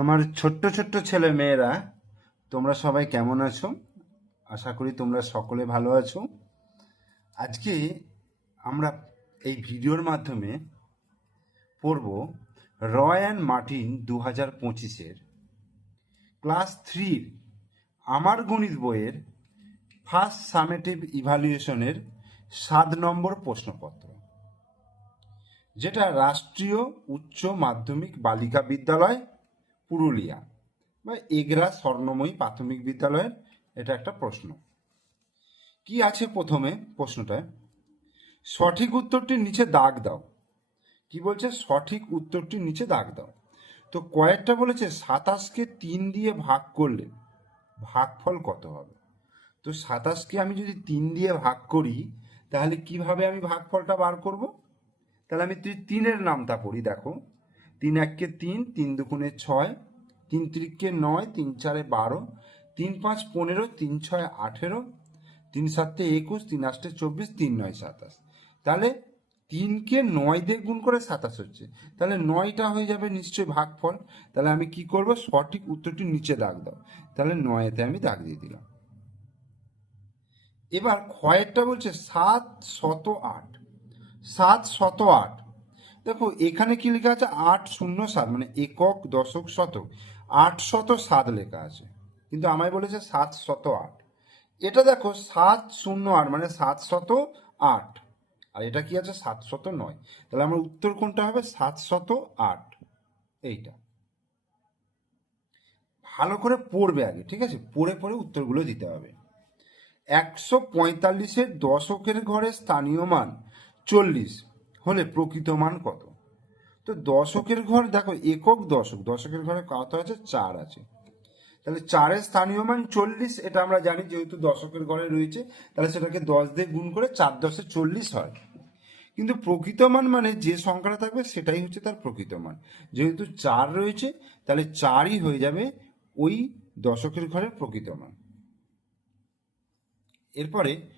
আমার ছোট্ট ছোট্ট ছেলে মেয়েরা, তোমরা সবাই কেমন আছো? আশা করি তোমরা সকলে ভালো আছো। আজকে আমরা এই ভিডিওর মাধ্যমে পড়ব রয় অ্যান্ড মার্টিন দু হাজার পঁচিশের ক্লাস থ্রির আমার গণিত বইয়ের ফার্স্ট সামেটিভ ইভ্যালুয়েশনের সাত নম্বর প্রশ্নপত্র, যেটা রাষ্ট্রীয় উচ্চ মাধ্যমিক বালিকা বিদ্যালয় পুরুলিয়া। বা এগরা স্বর্ণময়ী প্রাথমিক বিদ্যালয়ের এটা একটা প্রশ্ন। কি আছে প্রথমে প্রশ্নটায়? সঠিক উত্তরটির নিচে দাগ দাও। কি বলছে? সঠিক উত্তরটির নিচে দাগ দাও। তো কয়েকটা বলেছে, সাতাশকে তিন দিয়ে ভাগ করলে ভাগফল কত হবে? তো সাতাশকে আমি যদি তিন দিয়ে ভাগ করি, তাহলে কীভাবে আমি ভাগফলটা বার করব? তাহলে আমি তিনের নামটা পড়ি, দেখো। তিন এককে তিন তিন দুগুণে ছয়, তিন ত্রিককে নয়, তিন চারে বারো, তিন পাঁচ পনেরো, তিন ছয় আঠেরো, তিন সাতে একুশ, তিন আষ্টে চব্বিশ, তিন নয় সাতাশ। তাহলে তিনকে নয় দিয়ে গুণ করে সাতাশ হচ্ছে। তাহলে নয়টা হয়ে যাবে নিশ্চয়ই ভাগফল। তাহলে আমি কি করব? সঠিক উত্তরটি নিচে দাগ দাও। তাহলে নয়েতে আমি দাগ দিয়ে দিলাম। এবার ক্ষয়েরটা বলছে সাত শত আট। সাত শত আট। দেখো, এখানে কি লেখা আছে? আট শূন্য সাত মানে একক দশক শতক। আট শত সাত লেখা আছে। কিন্তু আমায় বলেছে সাত শত আট। এটা দেখো, সাত শূন্য আট মানে সাত শত আট। আর এটা কি আছে? সাত শত নয়। তাহলে আমার উত্তর কোনটা হবে? সাত শত আট। এইটা। ভালো করে পড়বে আগে, ঠিক আছে? পড়ে পড়ে উত্তরগুলো দিতে হবে। একশো পঁয়তাল্লিশের দশকের ঘরে স্থানীয় মান চল্লিশ। হলে প্রকৃত মান কত? তো দশকের ঘর, দেখো, একক দশক, দশকের ঘরে কত আছে? চার আছে। তাহলে চারের স্থানীয় মান চল্লিশ, এটা আমরা জানি যেহেতু দশকের ঘরে রয়েছে, তাহলে সেটাকে দশ দিয়ে গুণ করে চার দশে চল্লিশ হয়। কিন্তু প্রকৃত মান মানে যে সংখ্যাটা থাকবে, সেটাই হচ্ছে তার প্রকৃত মান। যেহেতু চার রয়েছে, তাহলে চারই হয়ে যাবে ওই দশকের ঘরের প্রকৃত মান। এরপরে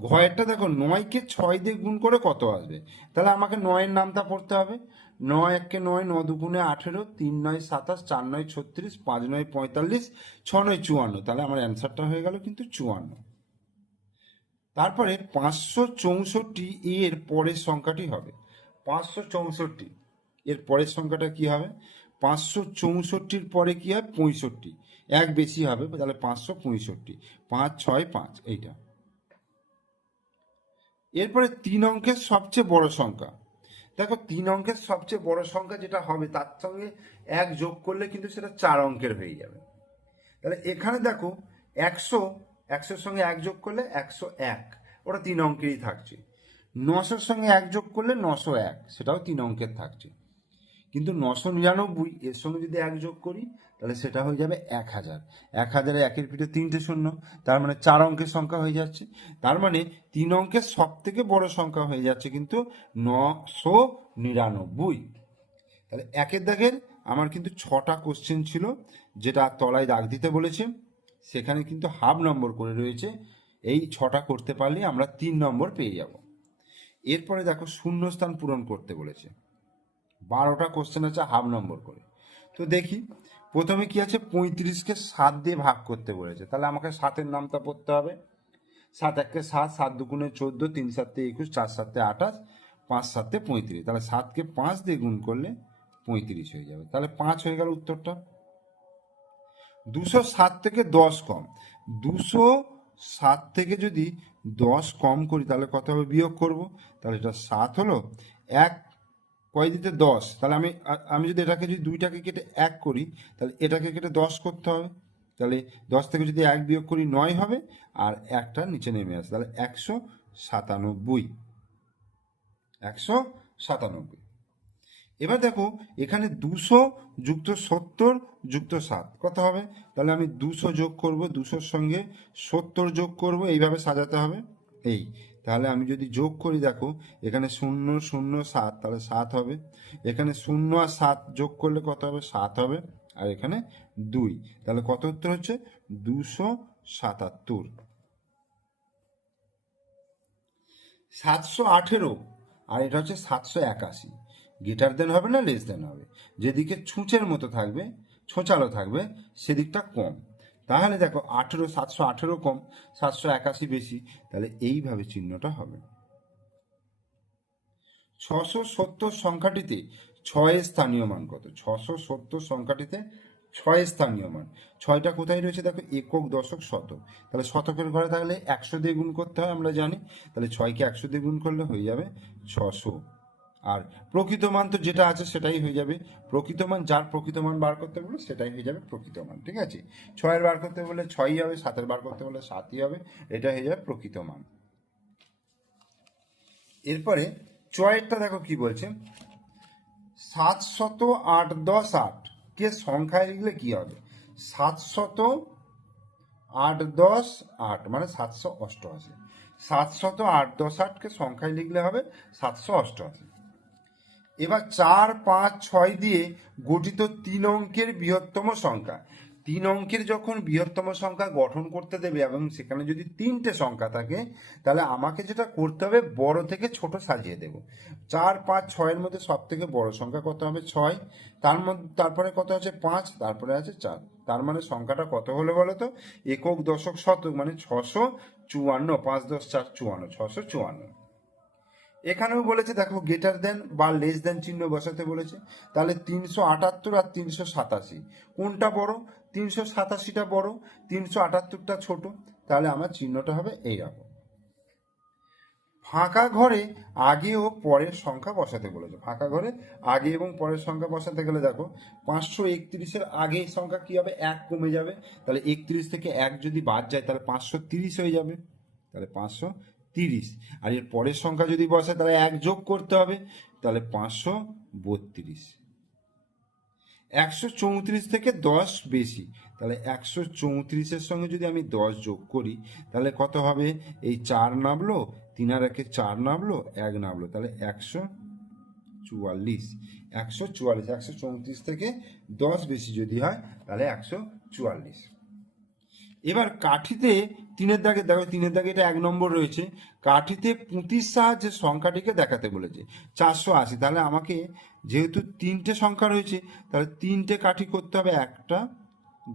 ঘয়েরটা দেখো, নয়কে ছয় দিয়ে গুণ করে কত আসবে? তাহলে আমাকে নয়ের নামটা পড়তে হবে। নয় এককে নয়, ন দুগুণে আঠেরো, তিন নয় সাতাশ, চার নয় ছত্রিশ, পাঁচ নয় পঁয়তাল্লিশ, ছ নয় চুয়ান্ন। তাহলে আমার অ্যান্সারটা হয়ে গেল কিন্তু চুয়ান্ন। তারপরে পাঁচশো চৌষট্টি এর পরের সংখ্যাটি হবে। পাঁচশো চৌষট্টি, এর পরের সংখ্যাটা কি হবে? পাঁচশো চৌষট্টির পরে কি হয় পঁয়ষট্টি। এক বেশি হবে, তাহলে পাঁচশো পঁয়ষট্টি। পাঁচ, ছয়, পাঁচ, এইটা। এরপরে তিন অঙ্কের সবচেয়ে বড় সংখ্যা। দেখো, তিন অঙ্কের সবচেয়ে বড় সংখ্যা যেটা হবে, তার সঙ্গে এক যোগ করলে কিন্তু সেটা চার অঙ্কের হয়ে যাবে। তাহলে এখানে দেখো, একশো, একশোর সঙ্গে এক যোগ করলে একশো এক, ওটা তিন অঙ্কেরই থাকছে। নশোর সঙ্গে এক যোগ করলে নশো এক, সেটাও তিন অঙ্কের থাকছে। কিন্তু নশো নিরানব্বই, এর সঙ্গে যদি এক যোগ করি, তাহলে সেটা হয়ে যাবে এক হাজার। এক হাজারে একের পিঠে তিনটে শূন্য, তার মানে চার অঙ্কের সংখ্যা হয়ে যাচ্ছে। তার মানে তিন অঙ্কের সব থেকে বড় সংখ্যা হয়ে যাচ্ছে কিন্তু নশো নিরানব্বই। তাহলে একের দাগের আমার কিন্তু ছটা কোশ্চেন ছিল, যেটা তলায় দাগ দিতে বলেছে। সেখানে কিন্তু হাফ নম্বর করে রয়েছে। এই ছটা করতে পারলে আমরা তিন নম্বর পেয়ে যাব। এরপরে দেখো শূন্যস্থান পূরণ করতে বলেছে। বারোটা কোশ্চেন আছে হাফ নম্বর করে। তো দেখি, প্রথমে কি আছে? পঁয়ত্রিশকে সাত দিয়ে ভাগ করতে বলেছে। তাহলে আমাকে সাতের নামটা পড়তে হবে। সাত এককে সাত সাত দুগুণে চোদ্দ, তিন সাতে একুশ, চার সাতে আঠাশ, পাঁচ সাতে পঁয়ত্রিশ। তাহলে সাতকে পাঁচ দিয়ে গুণ করলে পঁয়ত্রিশ হয়ে যাবে। তাহলে পাঁচ হয়ে গেল উত্তরটা। দুশো সাত থেকে দশ কম। দুশো সাত থেকে যদি দশ কম করি, তাহলে কত হবে? বিয়োগ করব। তাহলে এটা সাত হলো এক কয় দিতে দশ। তাহলে আমি আমি যদি এটাকে যদি দুইটাকে কেটে এক করি, তাহলে এটাকে কেটে দশ করতে হবে। তাহলে দশ থেকে যদি এক বিয়োগ করি নয় হবে, আর একটা নিচে নেমে আসে। তাহলে একশো সাতানব্বই। একশো সাতানব্বই। এবার দেখো, এখানে দুশো যুক্ত সত্তর যুক্ত সাত। কত হবে? তাহলে আমি দুশো যোগ করব, দুশোর সঙ্গে সত্তর যোগ করব, এইভাবে সাজাতে হবে। এই তাহলে আমি যদি যোগ করি, দেখো, এখানে শূন্য শূন্য, সাত, তাহলে সাত হবে। এখানে শূন্য আর সাত যোগ করলে কত হবে? সাত হবে। আর এখানে দুই। তাহলে কত উত্তর হচ্ছে? দুশো সাতাত্তর। সাতশো আঠেরো। আর এটা হচ্ছে সাতশো একাশি। গ্রেটার দেন হবে না লেস দেন হবে? যেদিকে ছুঁচের মতো থাকবে, ছোঁচালো থাকবে, সেদিকটা কম। তাহলে দেখো আঠেরো, সাতশো আঠেরো কম, সাতশো একাশি বেশি, তাহলে এইভাবে চিহ্নটা হবে। ছশো সত্তর সংখ্যাটিতে ছয় স্থানীয় মান কত? ছশো সত্তর সংখ্যাটিতে ছয় স্থানীয় মান। ছয়টা কোথায় রয়েছে দেখো? একক, দশক, শতক। তাহলে শতকের ঘরে তাহলে একশো দিয়ে গুণ করতে হয়, আমরা জানি। তাহলে ছয়কে একশো দিয়ে গুণ করলে হয়ে যাবে ছশো। আর প্রকৃত মান তো যেটা আছে সেটাই হয়ে যাবে। প্রকৃত মান, যার প্রকৃত মান বার করতে বলে সেটাই হয়ে যাবে প্রকৃত মান, ঠিক আছে? ছয়ের বার করতে বলে ছয়ই হবে, সাতের বার করতে বলে সাতই হবে, এটা হয়ে যাবে প্রকৃত মান। এরপরে চয়েরটা দেখো কি বলছে? সাতশত আট দশ আট, কে সংখ্যায় লিখলে কি হবে? সাতশত আট দশ আট মানে সাতশো অষ্টআশি। সাতশত আট দশ আটকে সংখ্যায় লিখলে হবে সাতশো অষ্টআশি। এবার চার, পাঁচ, ছয় দিয়ে গঠিত তিন অঙ্কের বৃহত্তম সংখ্যা। তিন অঙ্কের যখন বৃহত্তম সংখ্যা গঠন করতে দেবে এবং সেখানে যদি তিনটে সংখ্যা থাকে, তাহলে আমাকে যেটা করতে হবে, বড় থেকে ছোট সাজিয়ে দেব। চার, পাঁচ, ছয়ের মধ্যে সব থেকে বড় সংখ্যা কত হবে? ছয়। তার মধ্যে, তারপরে কত আছে? পাঁচ। তারপরে আছে চার। তার মানে সংখ্যাটা কত হলো বলো তো? একক, দশক, শতক মানে ছশো চুয়ান্ন, পাঁচ, দশ, চার, চুয়ান্ন, ছশো চুয়ান্ন। এখানেও বলেছে, দেখো গেটার দেন বা লেস দেন চিহ্ন বসাতে বলেছে। তাহলে তিনশো আটাত্তর আর তিনশো সাতাশি। কোনটা বড়? তিনশো সাতাশিটা বড়, তিনশো আটাত্তরটা ছোট। তাহলে আমার চিহ্নটা হবে এইরকম। ফাঁকা ঘরে আগে ও পরের সংখ্যা বসাতে বলেছে। ফাঁকা ঘরে আগে এবং পরের সংখ্যা বসাতে গেলে দেখো, পাঁচশো একত্রিশের আগে সংখ্যা কি হবে? এক কমে যাবে। তাহলে একত্রিশ থেকে এক যদি বাদ যায়, তাহলে পাঁচশো তিরিশ হয়ে যাবে। তাহলে পাঁচশো তিরিশ। আর এর পরের সংখ্যা যদি বসে, তাহলে এক যোগ করতে হবে, তাহলে পাঁচশো বত্রিশ। একশো চৌত্রিশ থেকে দশ বেশি, তাহলে একশো চৌত্রিশের সঙ্গে যদি আমি দশ যোগ করি, তাহলে কত হবে? এই চার নামলো, তিন আর একে চার নামলো, এক নামলো, তাহলে একশো চুয়াল্লিশ। একশো চুয়াল্লিশ, একশো চৌত্রিশ থেকে দশ বেশি যদি হয়, তাহলে একশো চুয়াল্লিশ। এবার কাঠিতে তিনের দাগে, দেখো তিনের দাগে এটা এক নম্বর রয়েছে। কাঠিতে পুঁতির সাহায্যে সংখ্যাটিকে দেখাতে বলেছে। চারশো আশি, তাহলে আমাকে যেহেতু তিনটে সংখ্যা রয়েছে, তাহলে তিনটে কাঠি করতে হবে একটা,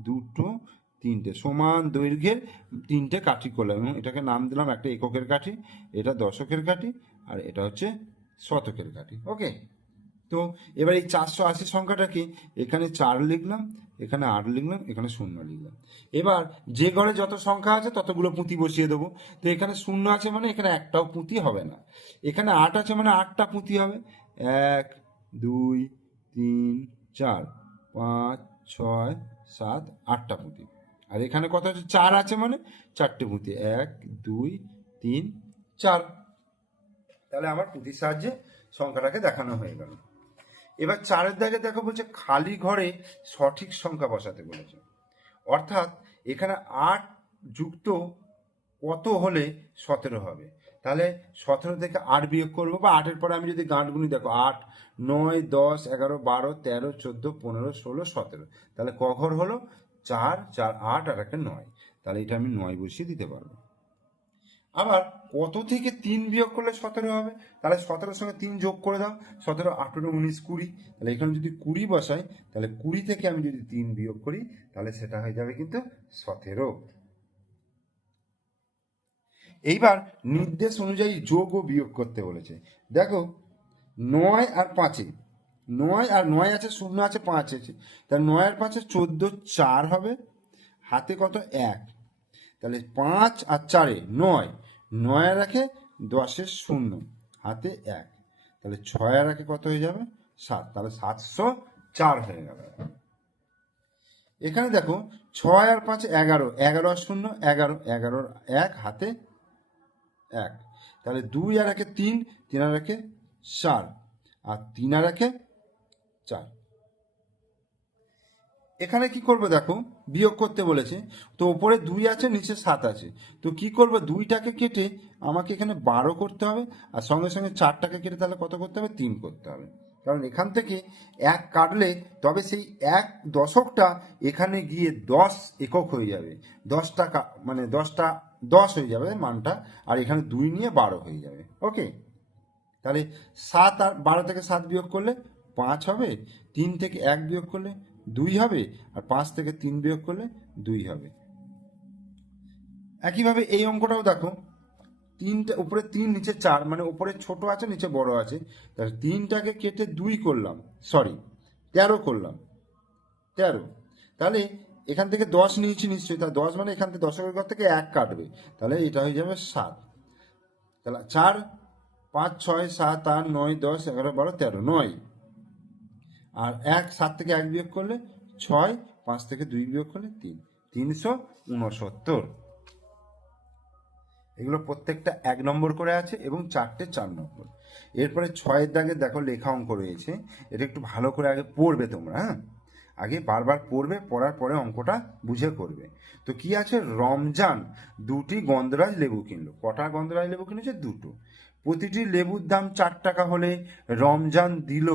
দুটো, তিনটে। সমান দৈর্ঘ্যের তিনটে কাঠি করলাম এবং এটাকে নাম দিলাম একটা এককের কাঠি, এটা দশকের কাঠি, আর এটা হচ্ছে শতকের কাঠি। ওকে? তো এবার এই চারশো আশি সংখ্যাটাকে এখানে চার লিখলাম, এখানে আট লিখলাম, এখানে শূন্য লিখলাম। এবার যে ঘরে যত সংখ্যা আছে ততগুলো পুঁতি বসিয়ে দেবো। তো এখানে শূন্য আছে মানে এখানে একটাও পুঁতি হবে না। এখানে আট আছে মানে আটটা পুঁতি হবে। এক, দুই, তিন, চার, পাঁচ, ছয়, সাত, আটটা পুঁতি। আর এখানে কত আছে? চার আছে মানে চারটে পুঁতি। এক, দুই, তিন, চার। তাহলে আমার পুঁতির সাহায্যে সংখ্যাটাকে দেখানো হয়ে গেল। এবার চারের দাগে দেখো বলছে খালি ঘরে সঠিক সংখ্যা বসাতে বলেছে। অর্থাৎ এখানে আট যুক্ত কত হলে সতেরো হবে? তাহলে সতেরো থেকে আট বিয়োগ করব বা আটের পরে আমি যদি গাঁটগুলি দেখো আট, নয়, দশ, এগারো, বারো, তেরো, চোদ্দ, পনেরো, ষোলো, সতেরো। তাহলে ক ঘর হলো? চার চার, আট, আর একটা নয়। তাহলে এটা আমি নয় বসিয়ে দিতে পারব। আবার কত থেকে তিন বিয়োগ করলে সতেরো হবে? তাহলে সতেরোর সঙ্গে তিন যোগ করে দাও, সতেরো, আঠেরো, উনিশ, কুড়ি। তাহলে এখানে যদি কুড়ি বসাই, তাহলে কুড়ি থেকে আমি যদি তিন বিয়োগ করি, তাহলে সেটা হয়ে যাবে কিন্তু সতেরো। এইবার নির্দেশ অনুযায়ী যোগ ও বিয়োগ করতে বলেছে। দেখো, নয় আর পাঁচে, নয় আর নয় আছে, শূন্য আছে, পাঁচ আছে। তাহলে নয় আর পাঁচে চোদ্দ, চার হবে। হাতে কত? এক। তাহলে পাঁচ আর চারে নয়। নয় রাখে দশের শূন্য, হাতে এক। তাহলে ছয় রাখে কত হয়ে যাবে? সাত। তাহলে সাতশো চার হয়ে গেল। এখানে দেখো, ছয় আর পাঁচ এগারো। এগারো আর শূন্য, এগারো। এগারোর এক, হাতে এক। তাহলে দুই আর একে তিন তিন আর একে চার। আর তিন আর একে চার। এখানে কি করবে দেখো? বিয়োগ করতে বলেছে। তো ওপরে দুই আছে, নিচে সাত আছে। তো কি করবে? দুইটাকে কেটে আমাকে এখানে বারো করতে হবে আর সঙ্গে সঙ্গে চারটাকে কেটে তাহলে কত করতে হবে? তিন করতে হবে। কারণ এখান থেকে এক কাটলে তবে সেই এক দশকটা এখানে গিয়ে দশ একক হয়ে যাবে। দশটা মানে দশটা দশ হয়ে যাবে মানটা আর এখানে দুই নিয়ে বারো হয়ে যাবে। ওকে? তাহলে সাত আর বারো থেকে সাত বিয়োগ করলে পাঁচ হবে। তিন থেকে এক বিয়োগ করলে দুই হবে, আর পাঁচ থেকে তিন বিয়োগ করলে দুই হবে। একইভাবে এই অঙ্কটাও দেখো, তিনটা উপরে তিন, নিচে চার মানে উপরে ছোট আছে, নিচে বড় আছে। তাহলে তিনটাকে কেটে দুই করলাম সরি তেরো করলাম, তেরো। তাহলে এখান থেকে দশ নিয়েছি নিশ্চয়ই, তাহলে দশ মানে এখান থেকে দশকের ঘর থেকে এক কাটবে, তাহলে এটা হয়ে যাবে সাত। তাহলে চার, পাঁচ, ছয়, সাত, আট, নয়, দশ, এগারো, বারো, তেরো, নয়। আর এক, সাত থেকে এক বিয়োগ করলে ছয়, পাঁচ থেকে দুই বিয়োগ করলে তিন। তিনশো উনসত্তর। এগুলো প্রত্যেকটা এক নম্বর করে আছে এবং চারটে চার নম্বর। এরপরে ছয়ের দাগে দেখো লেখা অঙ্ক রয়েছে। এটা একটু ভালো করে আগে পড়বে তোমরা হ্যাঁ? আগে বারবার পড়বে, পড়ার পরে অঙ্কটা বুঝে করবে। তো কি আছে? রমজান, দুটি গন্ধরাজ লেবু কিনলো। কটা গন্ধরাজ লেবু কিনেছে? দুটো। প্রতিটি লেবুর দাম চার টাকা হলে রমজান দিল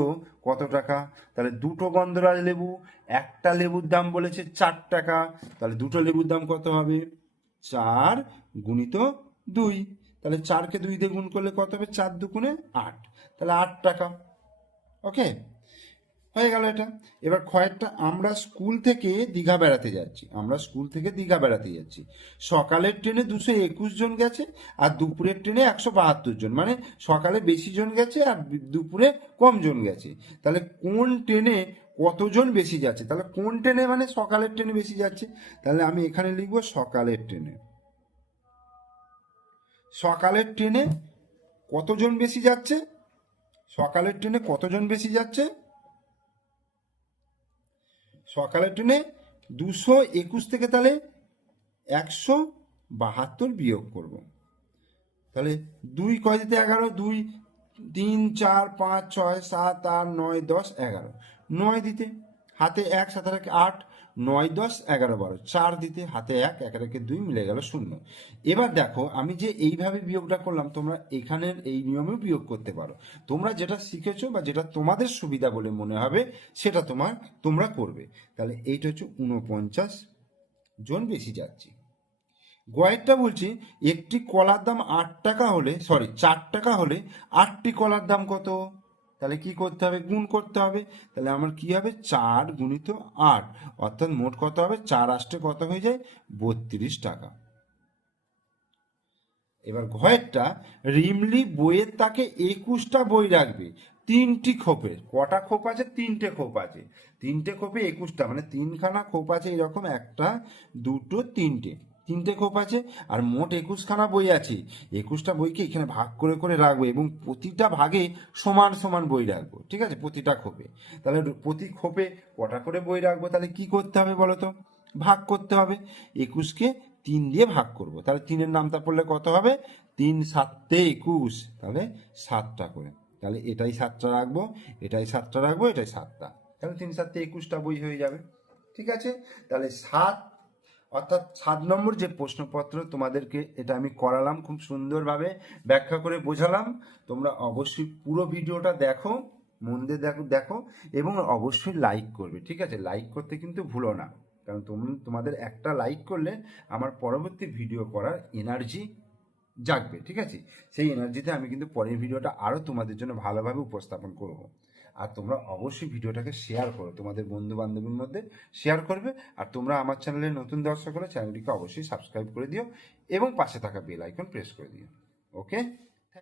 কত টাকা? তাহলে দুটো গন্ধরাজ লেবু, একটা লেবুর দাম বলেছে চার টাকা। তাহলে দুটো লেবুর দাম কত হবে? চার গুণিত দুই। তাহলে চারকে দুই দিয়ে গুণ করলে কত হবে? চার দুগুণে আট। তাহলে আট টাকা। ওকে? হয়ে গেল এটা। এবার খয়েরটা আমরা স্কুল থেকে দীঘা বেড়াতে যাচ্ছি। আমরা স্কুল থেকে দীঘা বেড়াতে যাচ্ছি। সকালের ট্রেনে দুশো একুশ জন গেছে আর দুপুরের ট্রেনে একশো বাহাত্তর জন। মানে সকালে বেশি জন গেছে আর দুপুরে কম জন গেছে। তাহলে কোন ট্রেনে কতজন বেশি যাচ্ছে? তাহলে কোন ট্রেনে মানে সকালের ট্রেনে বেশি যাচ্ছে? তাহলে আমি এখানে লিখব সকালের ট্রেনে। সকালের ট্রেনে কতজন বেশি যাচ্ছে? সকালের ট্রেনে কতজন বেশি যাচ্ছে? সকালের ট্রেনে দুশো একুশ থেকে তাহলে একশো বাহাত্তর বিয়োগ করব। তাহলে দুই কয় দিতে এগারো? দুই, তিন, চার, পাঁচ, ছয়, সাত, আট, নয়, দশ, এগারো। নয় দিতে। হাতে এক, সাত, আট নয়, দশ, এগারো, বারো, চার দিতে হাতে এক এক রেখে দুই মিলে গেল শূন্য। এবার দেখো, আমি যে এইভাবে বিয়োগটা করলাম, তোমরা এখানের এই নিয়মেও বিয়োগ করতে পারো। তোমরা যেটা শিখেছো বা যেটা তোমাদের সুবিধা বলে মনে হবে, সেটা তোমার, তোমরা করবে। তাহলে এইটা হচ্ছে উনপঞ্চাশ জন বেশি যাচ্ছি। গয়েরটা বলছি, একটি কলার দাম আট টাকা হলে সরি চার টাকা হলে আটটি কলার দাম কত? তাহলে কি করতে হবে? গুণ করতে হবে। তাহলে আমার কি হবে? চার গুণিত আট। অর্থাৎ মোট কত হবে? চার আষ্টে কত হয়ে যায়? বত্রিশ টাকা। এবার ঘয়েরটা রিমলি বইয়ের তাকে একুশটা বই রাখবে। তিনটি খোপের কটা খোপ আছে? তিনটে খোপ আছে। তিনটে খোপে একুশটা। মানে তিনখানা খোপ আছে এরকম। একটা, দুটো, তিনটে। তিনটে খোপ আছে আর মোট একুশখানা বই আছে। একুশটা বইকে এখানে ভাগ করে করে রাখব এবং প্রতিটা ভাগে সমান সমান বই রাখব, ঠিক আছে? প্রতিটা খোপে। তাহলে প্রতি খোপে কটা করে বই রাখব? তাহলে কি করতে হবে বলো তো? ভাগ করতে হবে। একুশকে তিন দিয়ে ভাগ করব। তাহলে তিনের নামটা পড়লে কত হবে? তিন সাততে একুশ। তাহলে সাতটা করে। তাহলে এটাই সাতটা রাখব, এটাই সাতটা রাখব, এটাই সাতটা। তাহলে তিন সাততে একুশটা বই হয়ে যাবে, ঠিক আছে? তাহলে সাত অর্থাৎ সাত নম্বর যে প্রশ্নপত্র তোমাদেরকে এটা আমি করালাম খুব সুন্দরভাবে ব্যাখ্যা করে বোঝালাম। তোমরা অবশ্যই পুরো ভিডিওটা দেখো, মন দিয়ে দেখো দেখো এবং অবশ্যই লাইক করবে, ঠিক আছে? লাইক করতে কিন্তু ভুলো না। কারণ তুমি, তোমাদের একটা লাইক করলে আমার পরবর্তী ভিডিও করার এনার্জি জাগবে, ঠিক আছে? সেই এনার্জিতে আমি কিন্তু পরের ভিডিওটা আরও তোমাদের জন্য ভালোভাবে উপস্থাপন করব। আর তোমরা অবশ্যই ভিডিওটাকে শেয়ার করো। তোমাদের বন্ধু বান্ধবীর মধ্যে শেয়ার করবে। আর তোমরা আমার চ্যানেলে নতুন দর্শক হলে চ্যানেলটিকে অবশ্যই সাবস্ক্রাইব করে দিও এবং পাশে থাকা বেল আইকন প্রেস করে দিও। ওকে